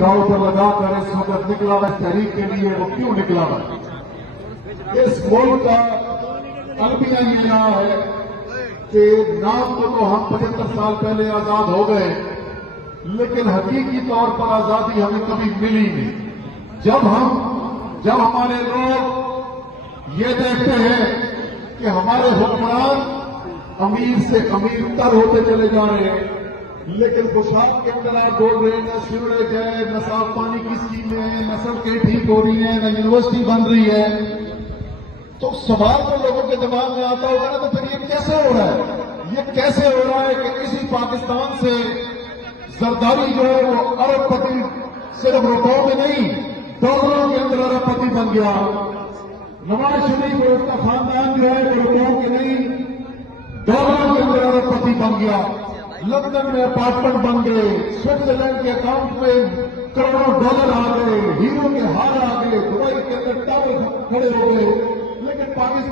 गांव पर लगाकर इस वक्त निकला है तहरीक के लिए, वो क्यों निकला है? इस मुल्क का अलमिया ये रहा है कि नाम तो हम 75 साल पहले आजाद हो गए, लेकिन हकीकी तौर पर आजादी हमें कभी मिली नहीं। जब हमारे लोग ये देखते हैं कि हमारे हुक्मरान अमीर से अमीर तर होते चले जा रहे हैं, लेकिन पोशाक के अंदर आप बोल रहे हैं न सीवरेज है, न साफ पानी की स्कीमें हैं, न सड़कें ठीक हो रही हैं, न यूनिवर्सिटी बन रही है, तो सवाल तो लोगों के दिमाग में आता होगा ना, तो फिर ये कैसे हो रहा है? ये कैसे हो रहा है कि किसी पाकिस्तान से जरदारी जो है वो अरबपति सिर्फ रुपयों में नहीं डॉलरों के अंदर अरबपति बन गया। नवाज शरीफ और उसका खानदान जो है वो रुपयों के नहीं डॉलरों के अंदर अरबपति बन गया। लंदन में अपार्टमेंट बन गए, स्विट्जरलैंड के अकाउंट में करोड़ों डॉलर आ गए, हीरो के हार आ गए, दुबई के अंदर टावर खड़े हो गए, लेकिन पाकिस्तान